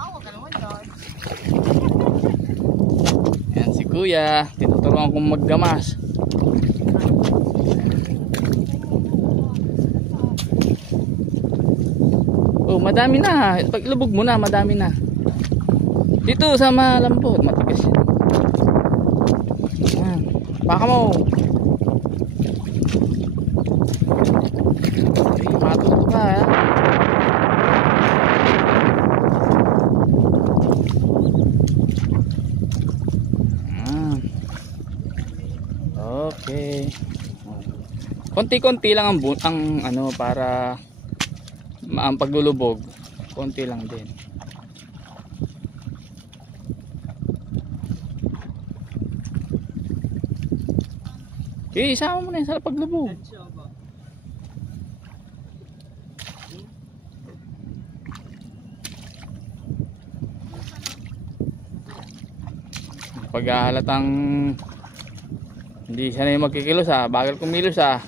Kawawa ka naman, George. Yan si Kuya, tinuturuan kong maggamas. Oh, madami na. Paglubog mo na, madami na. Dito sa malambot, matigas yan. Yan. Baka mo. Okay, matuto ka ha. Okay. Konti-konti lang ang ano para ang paglulubog. Konti lang din. Okay, isama mo na yun sa paglubog. Paghahalatang hindi siya na yung magkikilos ha, bagal kumilos ha.